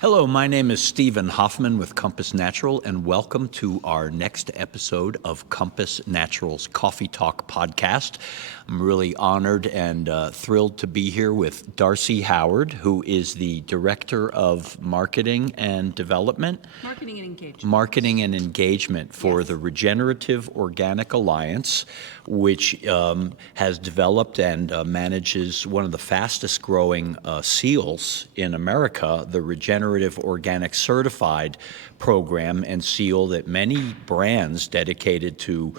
Hello, my name is Stephen Hoffman with Compass Natural, and welcome to our next episode of Compass Natural's Coffee Talk podcast. I'm really honored and thrilled to be here with Darcey Howard, who is the Director of Marketing and Development. Marketing and Engagement. Marketing and Engagement for Yes. the Regenerative Organic Alliance, which has developed and manages one of the fastest growing seals in America, the Regenerative Organic Certified program and seal that many brands dedicated to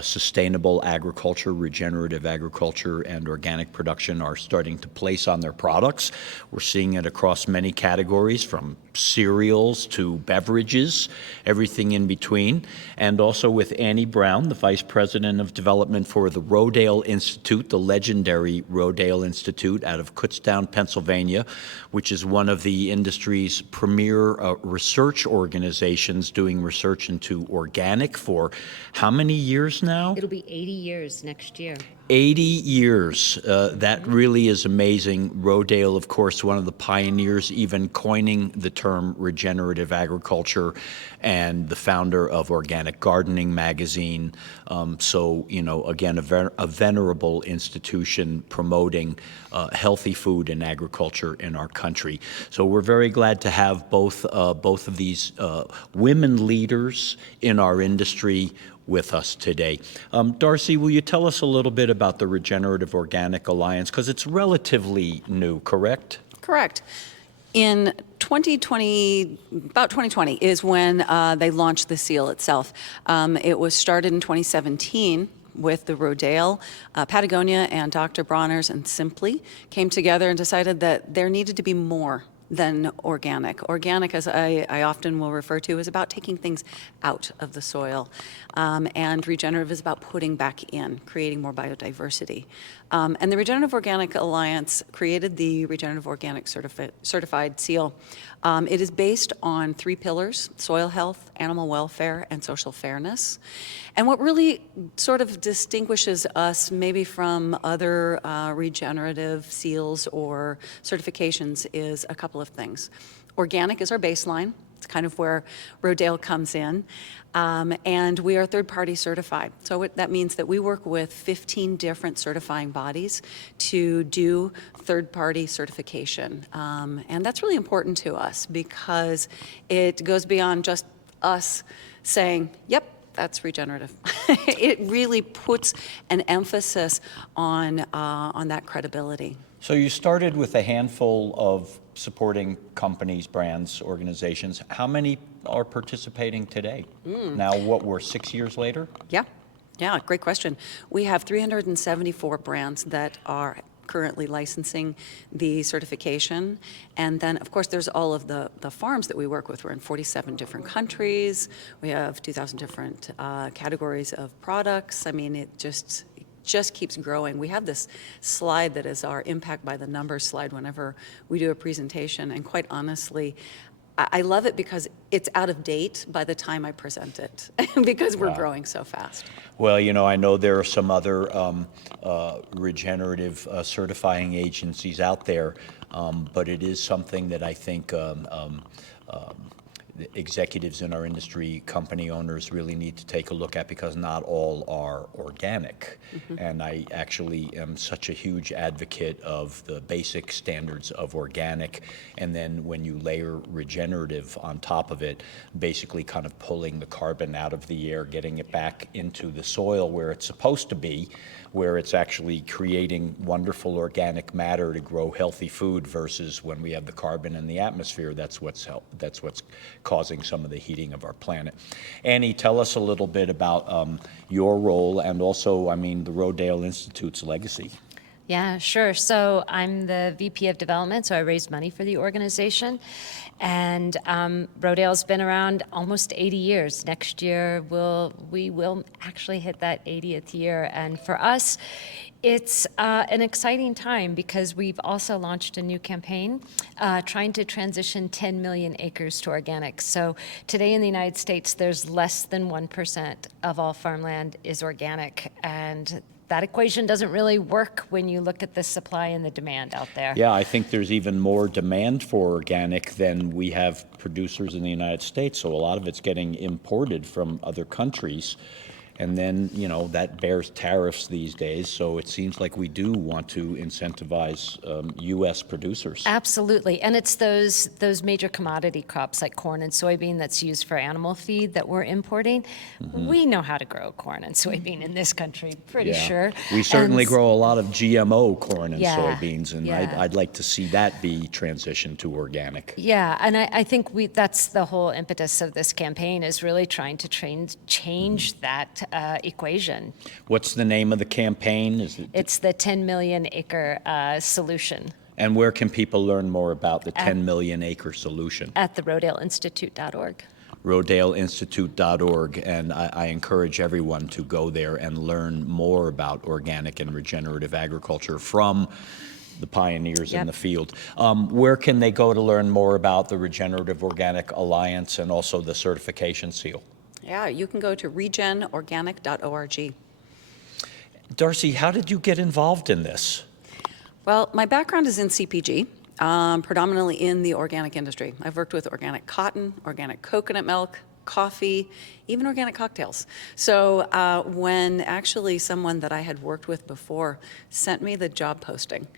sustainable agriculture, regenerative agriculture, and organic production are starting to place on their products. We're seeing it across many categories, from cereals to beverages, everything in between. And also with Annie Brown, the Vice President of Development for the Rodale Institute, the legendary Rodale Institute out of Kutztown, Pennsylvania, which is one of the industry's premier research organizations doing research into organic for how many years now? It'll be 80 years next year. 80 years. That really is amazing. Rodale, of course, one of the pioneers, even coining the term regenerative agriculture, and the founder of Organic Gardening magazine. So, again, a venerable institution promoting healthy food and agriculture in our country. So we're very glad to have both of these women leaders in our industry with us today. Darcey, will you tell us a little bit about the Regenerative Organic Alliance? Because it's relatively new, correct? Correct. In 2020, about 2020 is when they launched the seal itself. It was started in 2017 with the Rodale, Patagonia, and Dr. Bronner's and Simply came together and decided that there needed to be more than organic. Organic, as I often will refer to, is about taking things out of the soil. And regenerative is about putting back in, creating more biodiversity. And the Regenerative Organic Alliance created the Regenerative Organic Certified Seal. It is based on 3 pillars: soil health, animal welfare, and social fairness. And what really sort of distinguishes us maybe from other regenerative seals or certifications is a couple of things. Organic is our baseline. It's kind of where Rodale comes in. And we are third-party certified. So that means that we work with 15 different certifying bodies to do third-party certification. And that's really important to us because it goes beyond just us saying, yep, that's regenerative. It really puts an emphasis on that credibility. So you started with a handful of supporting companies, brands, organizations. How many are participating today? Now, we're 6 years later? Yeah, great question. We have 374 brands that are currently licensing the certification. And then, of course, there's all of the farms that we work with. We're in 47 different countries. We have 2,000 different categories of products. I mean, it just keeps growing. We have this slide that is our impact by the numbers slide whenever we do a presentation. And quite honestly, I love it because it's out of date by the time I present it because we're growing so fast. Well, I know there are some other regenerative certifying agencies out there, but it is something that I think the executives in our industry, company owners really need to take a look at, because not all are organic. And I actually am such a huge advocate of the basic standards of organic, and then when you layer regenerative on top of it, basically kind of pulling the carbon out of the air, getting it back into the soil where it's supposed to be, where it's actually creating wonderful organic matter to grow healthy food, versus when we have the carbon in the atmosphere, that's what's causing some of the heating of our planet. Annie, tell us a little bit about your role and also, the Rodale Institute's legacy. Yeah, sure. So I'm the VP of Development, so I raised money for the organization. And Rodale's been around almost 80 years. Next year, we will actually hit that 80th year. And for us, it's an exciting time because we've also launched a new campaign trying to transition 10 million acres to organic. So today in the United States, there's less than 1% of all farmland is organic. And that equation doesn't really work when you look at the supply and the demand out there. Yeah, I think there's even more demand for organic than we have producers in the United States. So a lot of it's getting imported from other countries. And then, that bears tariffs these days. So it seems like we do want to incentivize U.S. producers. Absolutely. And it's those major commodity crops like corn and soybean that's used for animal feed that we're importing. We know how to grow corn and soybean in this country, pretty sure. We certainly And grow a lot of GMO corn and Yeah, soybeans, and yeah. I'd like to see that be transitioned to organic. Yeah, and I think that's the whole impetus of this campaign, is really trying to change that equation. What's the name of the campaign? It's the 10 million acre solution And where can people learn more about the 10 million acre solution? at the RodaleInstitute.org. RodaleInstitute.org, and I encourage everyone to go there and learn more about organic and regenerative agriculture from the pioneers in Yep. the field. Where can they go to learn more about the Regenerative Organic Alliance and also the certification seal? Yeah, you can go to regenorganic.org. Darcey, how did you get involved in this? Well, my background is in CPG, predominantly in the organic industry. I've worked with organic cotton, organic coconut milk, coffee, even organic cocktails. So when actually someone that I had worked with before sent me the job posting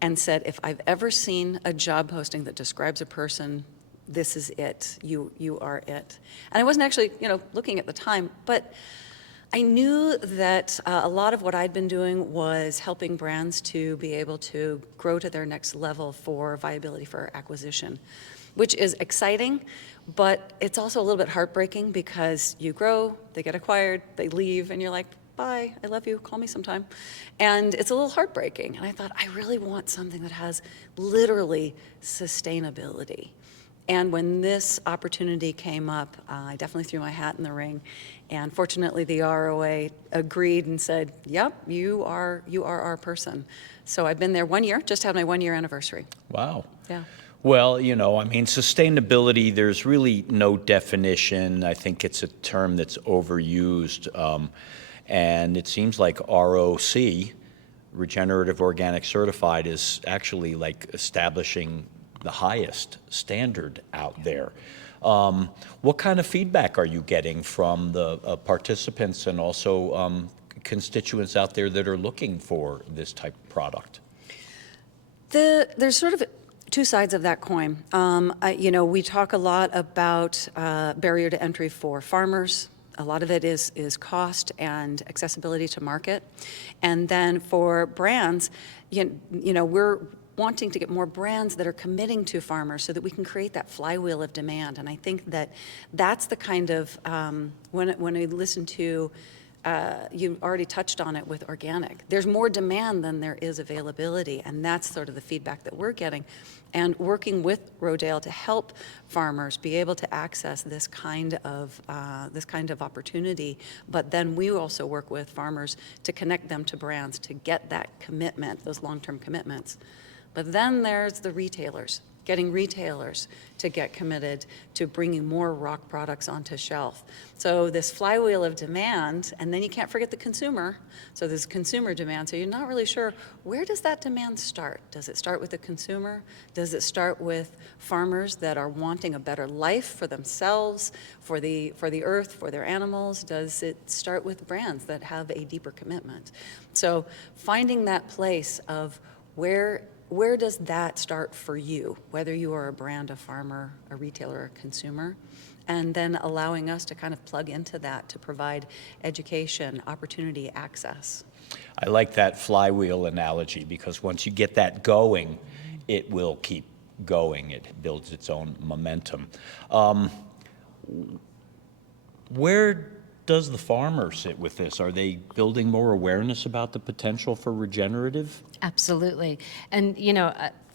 and said, if I've ever seen a job posting that describes a person, this is it. You are it. And I wasn't actually, looking at the time, but I knew that a lot of what I'd been doing was helping brands to be able to grow to their next level for viability for acquisition, which is exciting, but it's also a little bit heartbreaking because you grow, they get acquired, they leave, and you're like, bye, I love you, call me sometime. And it's a little heartbreaking. And I thought, I really want something that has literally sustainability. And when this opportunity came up, I definitely threw my hat in the ring. And fortunately, the ROA agreed and said, yep, you are our person. So I've been there 1 year, just had my 1 year anniversary. Wow. Yeah. Well, sustainability, there's really no definition. I think it's a term that's overused. And it seems like ROC, Regenerative Organic Certified, is actually like establishing the highest standard out there. What kind of feedback are you getting from the participants and also constituents out there that are looking for this type of product? There's sort of two sides of that coin. We talk a lot about barrier to entry for farmers. A lot of it is cost and accessibility to market. And then for brands, we're wanting to get more brands that are committing to farmers so that we can create that flywheel of demand. And I think that that's the kind of, when we listen to, you already touched on it with organic, there's more demand than there is availability, and that's sort of the feedback that we're getting. And working with Rodale to help farmers be able to access this kind of opportunity, but then we also work with farmers to connect them to brands to get that commitment, those long-term commitments. But then there's the retailers, getting retailers to get committed to bringing more rock products onto shelf. So this flywheel of demand, and then you can't forget the consumer. So there's consumer demand, so you're not really sure, where does that demand start? Does it start with the consumer? Does it start with farmers that are wanting a better life for themselves, for the earth, for their animals? Does it start with brands that have a deeper commitment? So finding that place of where does that start for you, whether you are a brand, a farmer, a retailer, or a consumer, and then allowing us to kind of plug into that to provide education, opportunity, access. I like that flywheel analogy because once you get that going, it will keep going. It builds its own momentum. Where does the farmer sit with this? Are they building more awareness about the potential for regenerative? Absolutely. And,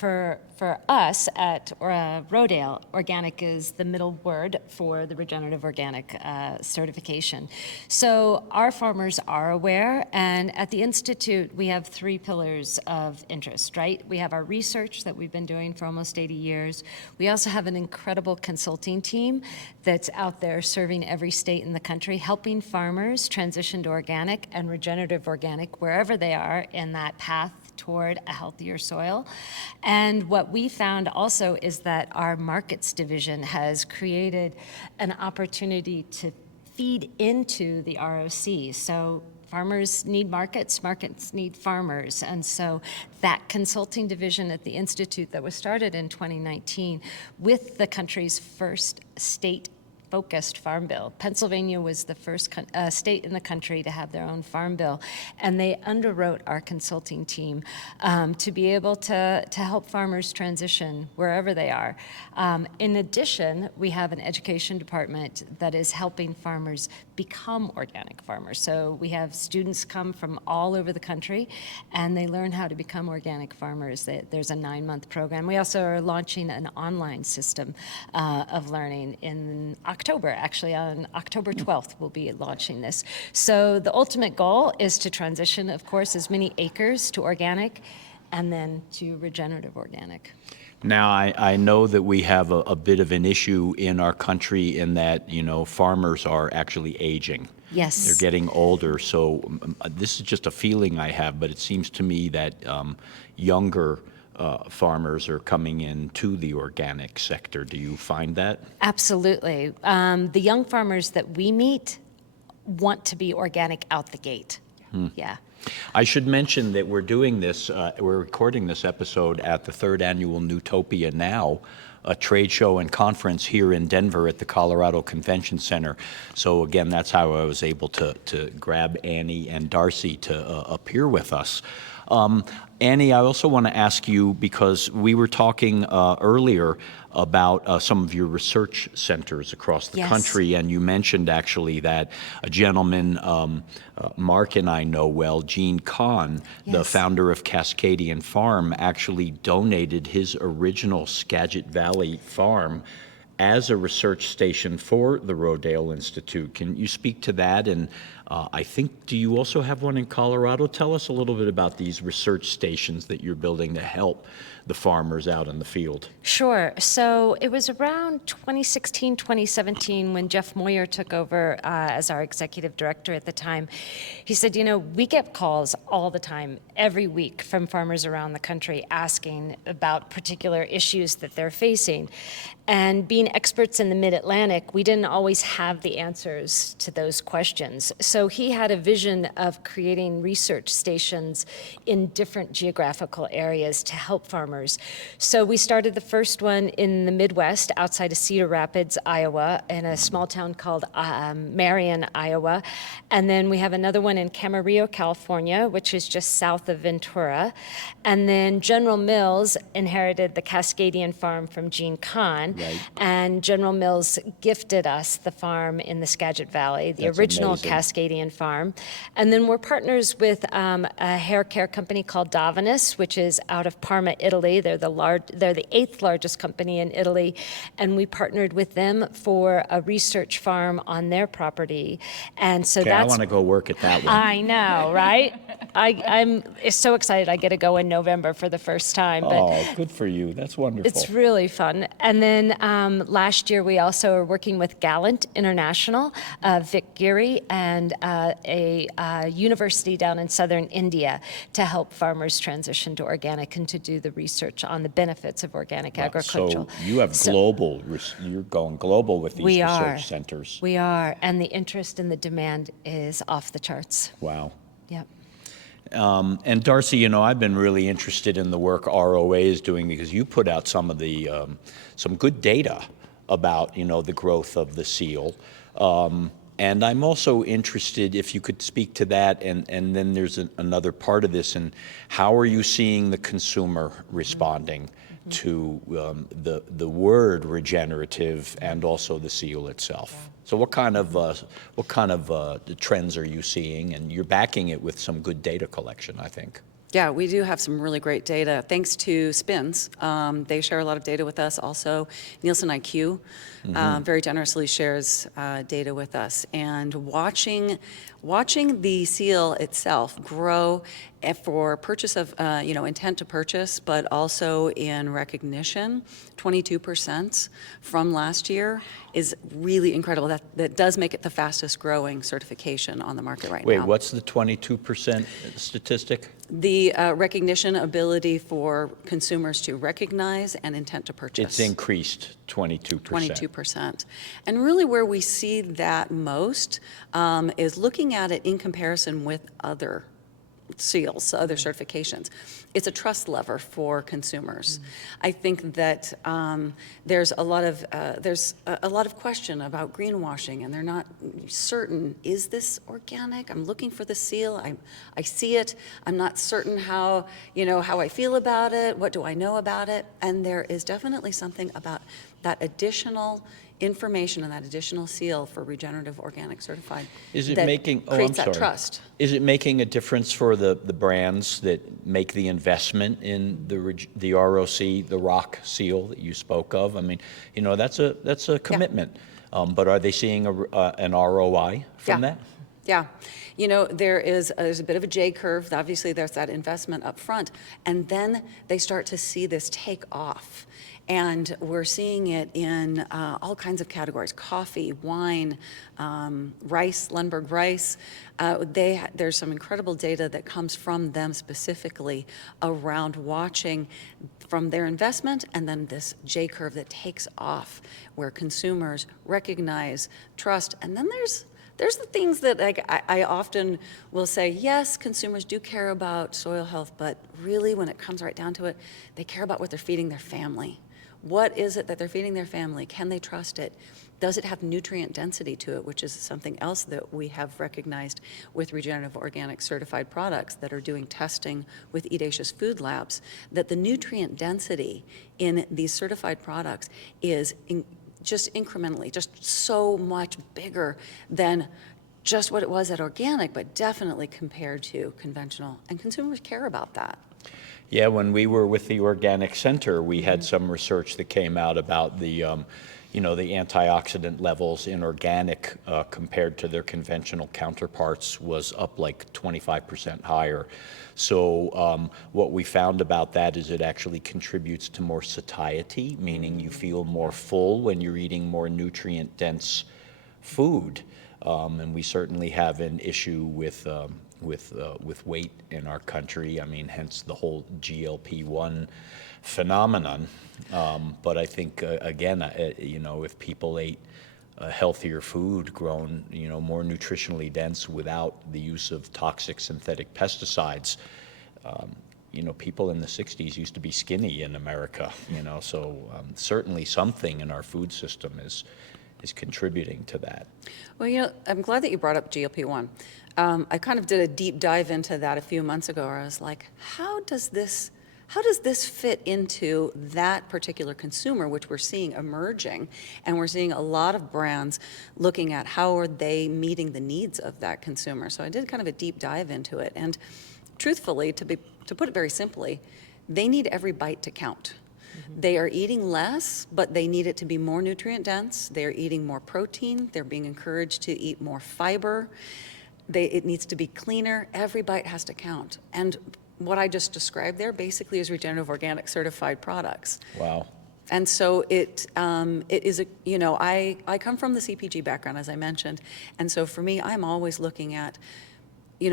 for us at Rodale, organic is the middle word for the Regenerative Organic certification. So our farmers are aware, and at the Institute, we have 3 pillars of interest, right? We have our research that we've been doing for almost 80 years. We also have an incredible consulting team that's out there serving every state in the country, helping farmers transition to organic and regenerative organic wherever they are in that path toward a healthier soil. And what we found also is that our markets division has created an opportunity to feed into the ROC. So farmers need markets, markets need farmers. And so that consulting division at the Institute that was started in 2019 with the country's first state-focused farm bill. Pennsylvania was the first state in the country to have their own farm bill, and they underwrote our consulting team to be able to help farmers transition wherever they are. In addition, we have an education department that is helping farmers become organic farmers. So we have students come from all over the country, and they learn how to become organic farmers. There's a 9-month program. We also are launching an online system of learning in October. Actually, on October 12th, we'll be launching this. So the ultimate goal is to transition, of course, as many acres to organic and then to regenerative organic. Now, I know that we have a bit of an issue in our country in that, farmers are actually aging. Yes. They're getting older. So this is just a feeling I have, but it seems to me that younger farmers are coming into the organic sector. Do you find that? Absolutely. The young farmers that we meet want to be organic out the gate. Yeah. I should mention that we're doing this, we're recording this episode at the 3rd annual Newtopia Now, a trade show and conference here in Denver at the Colorado Convention Center. So again, that's how I was able to grab Annie and Darcey to appear with us. Annie, I also want to ask you, because we were talking earlier about some of your research centers across the country, and you mentioned actually that a gentleman, Mark and I know well, Gene Kahn, the founder of Cascadian Farm, actually donated his original Skagit Valley farm as a research station for the Rodale Institute. Can you speak to that? And I think, do you also have one in Colorado? Tell us a little bit about these research stations that you're building to help the farmers out in the field. Sure. So it was around 2016, 2017 when Jeff Moyer took over as our executive director at the time. He said, we get calls all the time, every week, from farmers around the country asking about particular issues that they're facing. And being experts in the Mid-Atlantic, we didn't always have the answers to those questions. So he had a vision of creating research stations in different geographical areas to help farmers. So we started the first one in the Midwest outside of Cedar Rapids, Iowa, in a small town called Marion, Iowa. And then we have another one in Camarillo, California, which is just south of Ventura. And then General Mills inherited the Cascadian farm from Gene Kahn. Right. And General Mills gifted us the farm in the Skagit Valley, the original amazing. Cascadian farm. And then we're partners with a hair care company called Davinus, which is out of Parma, Italy. They're the 8th largest company in Italy, and we partnered with them for a research farm on their property. And so Okay, I want to go work at that one. I know, right? I'm so excited. I get to go in November for the first time. But Oh, good for you. That's wonderful. it's really fun. And then last year, we also are working with Gallant International, Vic Giri, and a university down in southern India to help farmers transition to organic and to do the research on the benefits of organic agriculture. So you have you're going global with these research centers. We are. And the interest and the demand is off the charts. Wow. Yep. And Darcey, I've been really interested in the work ROA is doing because you put out some of the some good data about the growth of the seal. And I'm also interested if you could speak to that, and then there's another part of this, and how are you seeing the consumer responding to the word regenerative and also the seal itself? So what kind of trends are you seeing? And you're backing it with some good data collection, I think. Yeah, we do have some really great data, thanks to Spins. They share a lot of data with us. Also, Nielsen IQ very generously shares data with us. And watching the seal itself grow for purchase of, intent to purchase, but also in recognition, 22% from last year is really incredible. That does make it the fastest growing certification on the market right now. Wait, what's the 22% statistic? The recognition ability for consumers to recognize and intent to purchase. It's increased 22%. 22%. And really where we see that most is looking at it in comparison with other seals, other certifications. It's a trust lever for consumers. I think that there's a lot of question about greenwashing, and they're not certain. Is this organic? I'm looking for the seal. I see it. I'm not certain how I feel about it. What do I know about it? And there is definitely something about that additional information and that additional seal for regenerative organic certified creates that trust. Is it making a difference for the brands that make the investment in the ROC, the rock seal that you spoke of? I mean, that's a commitment. Yeah. But are they seeing an ROI from that? Yeah. There's a bit of a J curve. Obviously, there's that investment up front. And then they start to see this take off. And we're seeing it in all kinds of categories: coffee, wine, rice, Lundberg rice. There's some incredible data that comes from them specifically around watching from their investment, and then this J curve that takes off where consumers recognize, trust, and then there's the things that I often will say, yes, consumers do care about soil health, but really when it comes right down to it, they care about what they're feeding their family. What is it that they're feeding their family? Can they trust it? Does it have nutrient density to it, which is something else that we have recognized with regenerative organic certified products that are doing testing with Edacious Food Labs, that the nutrient density in these certified products is just incrementally, just so much bigger than just what it was at organic, but definitely compared to conventional. And consumers care about that. Yeah, when we were with the Organic Center, we had some research that came out about the antioxidant levels in organic compared to their conventional counterparts was up like 25% higher. So what we found about that is it actually contributes to more satiety, meaning you feel more full when you're eating more nutrient-dense food. And we certainly have an issue with weight in our country. I mean, hence the whole GLP-1 phenomenon. But I think again, if people ate healthier food grown, more nutritionally dense without the use of toxic synthetic pesticides, people in the 60s used to be skinny in America. So certainly something in our food system is contributing to that. Well, I'm glad that you brought up GLP-1. I kind of did a deep dive into that a few months ago, where I was like, how does this fit into that particular consumer, which we're seeing emerging, and we're seeing a lot of brands looking at how are they meeting the needs of that consumer. So I did kind of a deep dive into it, and truthfully, to put it very simply, they need every bite to count. They are eating less, but they need it to be more nutrient dense. They're eating more protein. They're being encouraged to eat more fiber. It needs to be cleaner. Every bite has to count. And what I just described there basically is regenerative organic certified products. Wow. And so it is I come from the CPG background, as I mentioned, and so for me, I'm always looking at,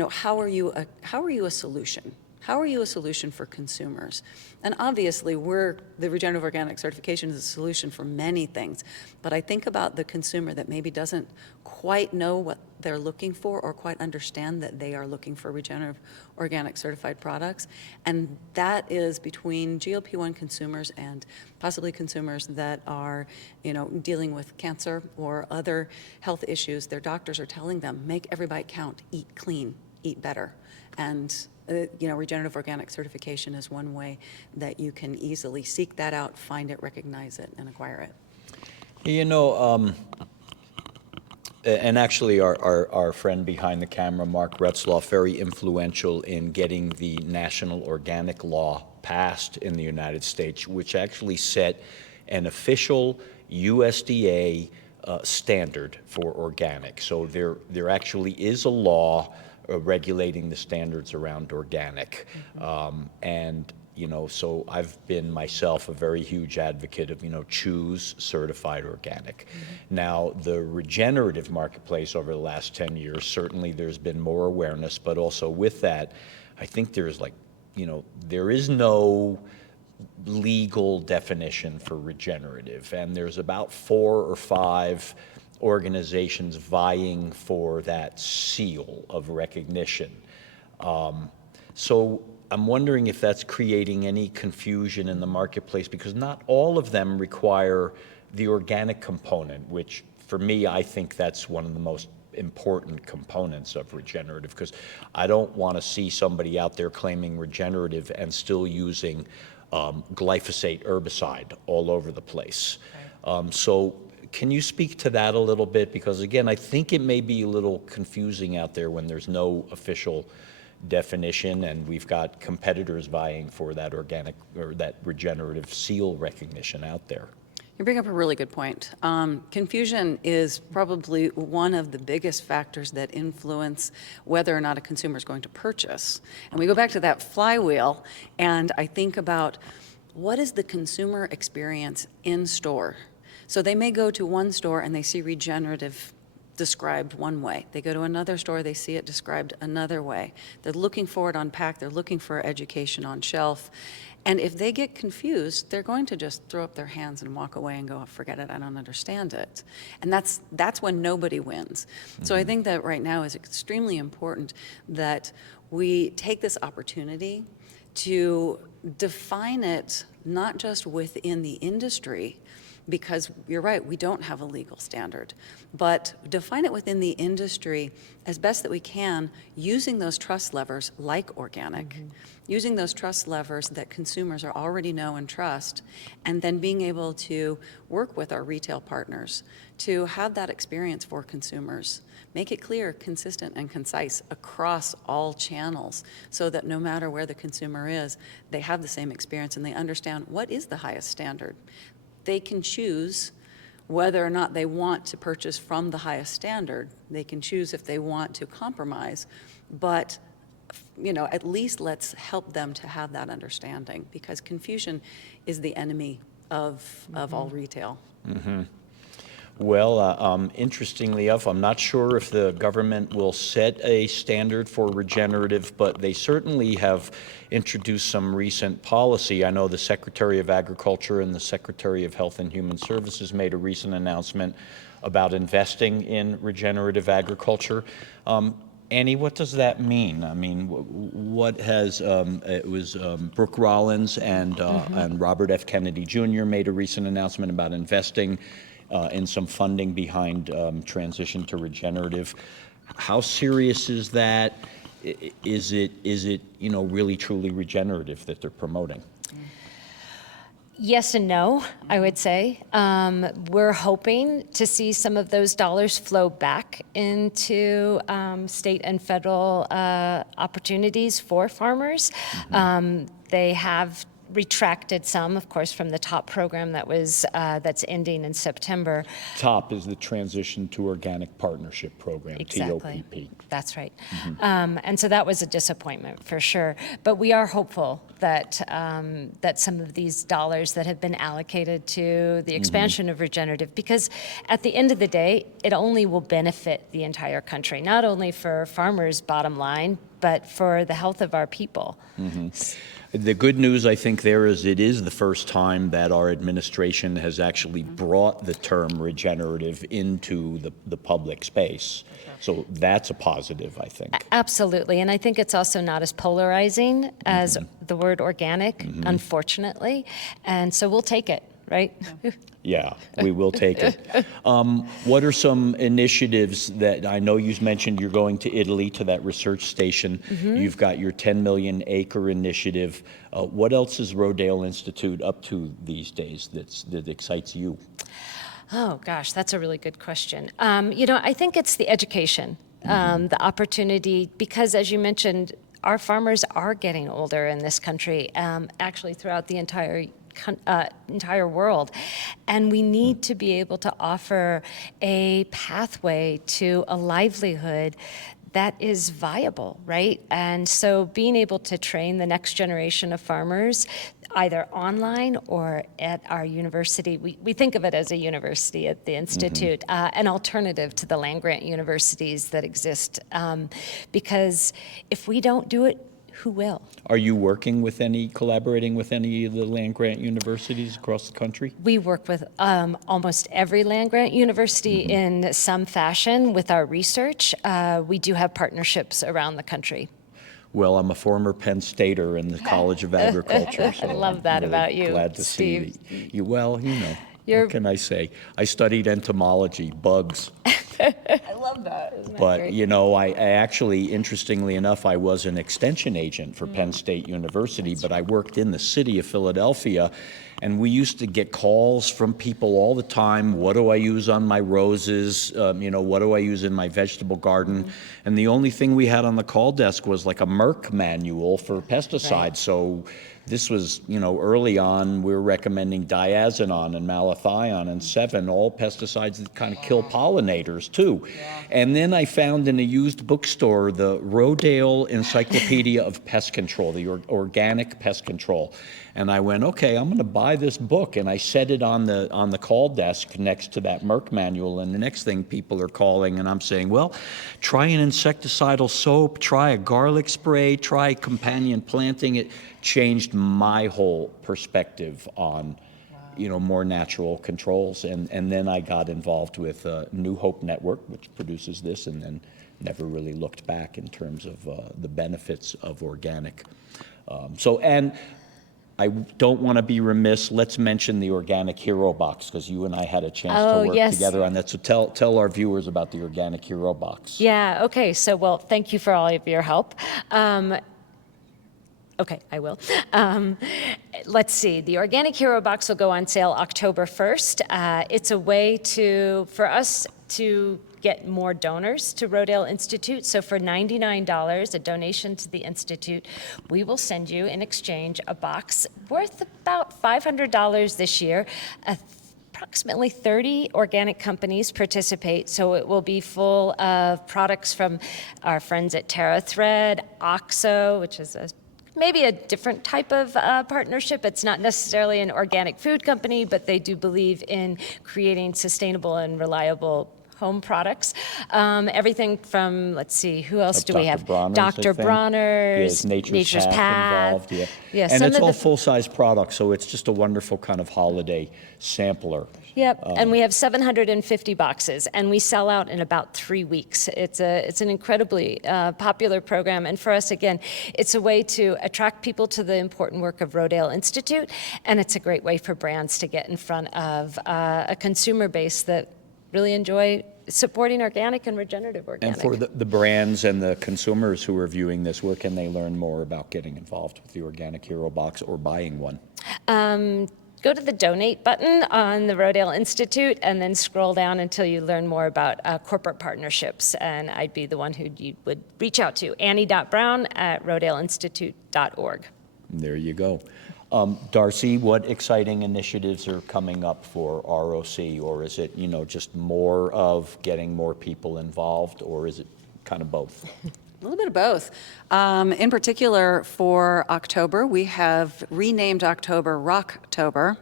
how are you a solution? How are you a solution for consumers? And obviously, the regenerative organic certification is a solution for many things, but I think about the consumer that maybe doesn't quite know what they're looking for or quite understand that they are looking for regenerative organic certified products. And that is between GLP-1 consumers and possibly consumers that are, dealing with cancer or other health issues. Their doctors are telling them, make every bite count, eat clean, eat better. And regenerative organic certification is one way that you can easily seek that out, find it, recognize it, and acquire it. And actually, our friend behind the camera, Mark Retzloff, very influential in getting the national organic law passed in the United States, which actually set an official USDA standard for organic. So there actually is a law regulating the standards around organic. And so I've been myself a very huge advocate of, choose certified organic. Now, the regenerative marketplace over the last 10 years, certainly there's been more awareness, but also with that, I think there's there is no legal definition for regenerative, and there's about 4 or 5 organizations vying for that seal of recognition. So I'm wondering if that's creating any confusion in the marketplace, because not all of them require the organic component, which for me, I think that's one of the most important components of regenerative, because I don't want to see somebody out there claiming regenerative and still using glyphosate herbicide all over the place. So can you speak to that a little bit? Because again, I think it may be a little confusing out there when there's no official definition, and we've got competitors vying for that organic or that regenerative seal recognition out there. You bring up a really good point. Confusion is probably one of the biggest factors that influence whether or not a consumer is going to purchase. And we go back to that flywheel, and I think about what is the consumer experience in store. So they may go to one store and they see regenerative described one way. They go to another store, they see it described another way. They're looking for it on pack, they're looking for education on shelf. And if they get confused, they're going to just throw up their hands and walk away and go, forget it, I don't understand it. And that's when nobody wins. So I think that right now is extremely important that we take this opportunity to define it not just within the industry, because you're right, we don't have a legal standard, but define it within the industry as best that we can, using those trust levers like organic, using those trust levers that consumers are already know and trust, and then being able to work with our retail partners to have that experience for consumers. Make it clear, consistent, and concise across all channels so that no matter where the consumer is, they have the same experience and they understand what is the highest standard. They can choose whether or not they want to purchase from the highest standard. They can choose if they want to compromise, but at least let's help them to have that understanding, because confusion is the enemy of all retail. Well, interestingly enough, I'm not sure if the government will set a standard for regenerative, but they certainly have introduced some recent policy. I know the Secretary of Agriculture and the Secretary of Health and Human Services made a recent announcement about investing in regenerative agriculture. Annie, what does that mean? I mean, what has, it was Brooke Rollins and Robert F. Kennedy Jr. made a recent announcement about investing in some funding behind transition to regenerative. How serious is that? Is it really truly regenerative that they're promoting? Yes and no, I would say. We're hoping to see some of those dollars flow back into state and federal opportunities for farmers. They have retracted some, of course, from the TOP program that's ending in September. TOP is the Transition to Organic Partnership Program, Exactly. TOPP. That's right. And so that was a disappointment for sure. But we are hopeful that that some of these dollars that have been allocated to the expansion of regenerative, because at the end of the day, it only will benefit the entire country, not only for farmers' bottom line, but for the health of our people. The good news, I think, there is it is the first time that our administration has actually brought the term regenerative into the public space. So that's a positive, I think. Absolutely. And I think it's also not as polarizing as the word organic, unfortunately. And so we'll take it, right? Yeah, we will take it. What are some initiatives that I know you mentioned you're going to Italy to that research station? You've got your 10 million acre initiative. What else is Rodale Institute up to these days that excites you? Oh, gosh, that's a really good question. I think it's the education, the opportunity, because as you mentioned, our farmers are getting older in this country, actually throughout the entire world. And we need to be able to offer a pathway to a livelihood that is viable, right? And so being able to train the next generation of farmers, either online or at our university, we think of it as a university at the Institute, an alternative to the land-grant universities that exist. Because if we don't do it, who will? Are you collaborating with any of the land-grant universities across the country? We work with almost every land-grant university in some fashion with our research. We do have partnerships around the country. Well, I'm a former Penn Stater in the College of Agriculture, so I love I'm that really about you, glad to Steve. see you. Well, what can I say? I studied entomology, bugs. I love that. Isn't that But, great? I actually, interestingly enough, I was an extension agent for Penn State University, but I worked in the city of Philadelphia, and we used to get calls from people all the time. What do I use on my roses? What do I use in my vegetable garden? And the only thing we had on the call desk was like a Merck manual for pesticides. Right. So this was, early on, we were recommending diazinon and malathion and Sevin, all pesticides that kind of kill pollinators too. And then I found in a used bookstore the Rodale Encyclopedia of Pest Control, the organic pest control. And I went, okay, I'm going to buy this book, and I set it on the call desk next to that Merck manual. And the next thing, people are calling, and I'm saying, well, try an insecticidal soap, try a garlic spray, try companion planting. It changed my whole perspective on, more natural controls. And then I got involved with New Hope Network, which produces this, and then never really looked back in terms of the benefits of organic. And I don't want to be remiss. Let's mention the Organic Hero Box, because you and I had a chance to work yes. together on that. So tell our viewers about the Organic Hero Box. Yeah, okay. So, well, thank you for all of your help. Okay, I will. Let's see. The Organic Hero Box will go on sale October 1st. It's a way for us to get more donors to Rodale Institute. So for $99, a donation to the Institute, we will send you in exchange a box worth about $500 this year. Approximately 30 organic companies participate, so it will be full of products from our friends at TerraThread, OXO, which is maybe a different type of partnership. It's not necessarily an organic food company, but they do believe in creating sustainable and reliable home products. Everything from, let's see, who else do we have? Dr. Bronner's, Nature's Path. Involved, Yeah, and some it's of all the full-size products, so it's just a wonderful kind of holiday sampler. Yep, and we have 750 boxes, and we sell out in about 3 weeks. It's an incredibly popular program, and for us, again, it's a way to attract people to the important work of Rodale Institute, and it's a great way for brands to get in front of a consumer base that really enjoy supporting organic and regenerative organic. And for the brands and the consumers who are viewing this, where can they learn more about getting involved with the Organic Hero Box or buying one? Go to the donate button on the Rodale Institute and then scroll down until you learn more about corporate partnerships. And I'd be the one who you would reach out to, annie.brown@rodaleinstitute.org. There you go. Darcey, what exciting initiatives are coming up for ROC? Or is it, just more of getting more people involved, or is it kind of both? A little bit of both. In particular, for October, we have renamed October Rocktober,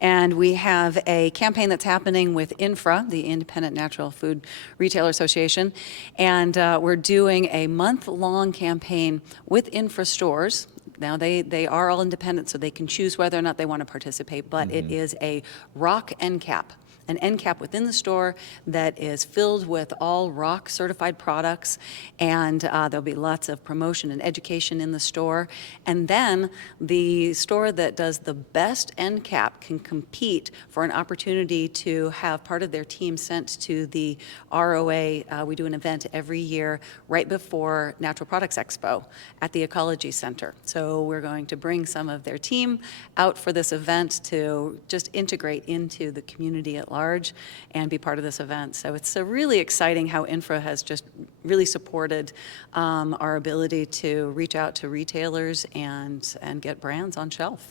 and we have a campaign that's happening with INFRA, the Independent Natural Food Retailer Association, and we're doing a month-long campaign with INFRA stores. Now, they are all independent, so they can choose whether or not they want to participate, but it is a rock end cap. An end cap within the store that is filled with all ROC certified products, and there'll be lots of promotion and education in the store. And then the store that does the best end cap can compete for an opportunity to have part of their team sent to the ROA. We do an event every year right before Natural Products Expo at the Ecology Center. So we're going to bring some of their team out for this event to just integrate into the community at large. large and be part of this event. So it's really exciting how Infra has just really supported our ability to reach out to retailers and get brands on shelf.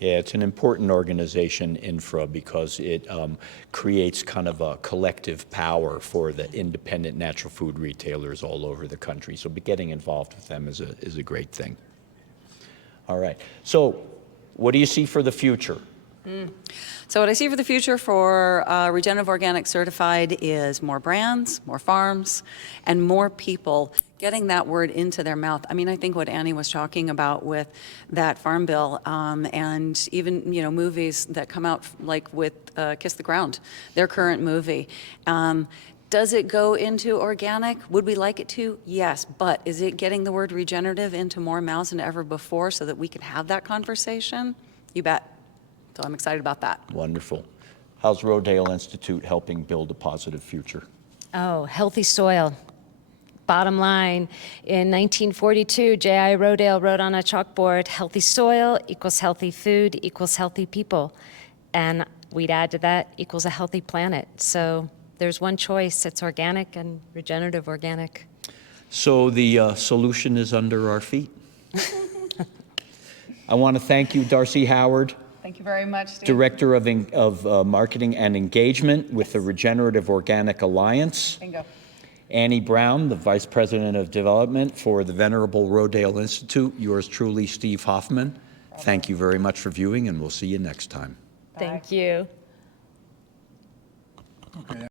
Yeah, it's an important organization, Infra, because it creates kind of a collective power for the independent natural food retailers all over the country. So getting involved with them is a great thing. All right. So what do you see for the future? So what I see for the future for Regenerative Organic Certified is more brands, more farms, and more people getting that word into their mouth. I mean, I think what Annie was talking about with that farm bill, and even, movies that come out like with Kiss the Ground, their current movie. Does it go into organic? Would we like it to? Yes, but is it getting the word regenerative into more mouths than ever before so that we can have that conversation? You bet. So I'm excited about that. Wonderful. How's Rodale Institute helping build a positive future? Oh, healthy soil. Bottom line, in 1942, J.I. Rodale wrote on a chalkboard, healthy soil equals healthy food equals healthy people. And we'd add to that equals a healthy planet. So there's one choice, it's organic and regenerative organic. So the solution is under our feet. I want to thank you, Darcey Howard, Thank you very much, Steve. Director of Marketing and Engagement with the Regenerative Organic Alliance. Bingo. Annie Brown, the Vice President of Development for the venerable Rodale Institute. Yours truly, Steve Hoffman. Thank you very much for viewing, and we'll see you next time. Thank you. Okay.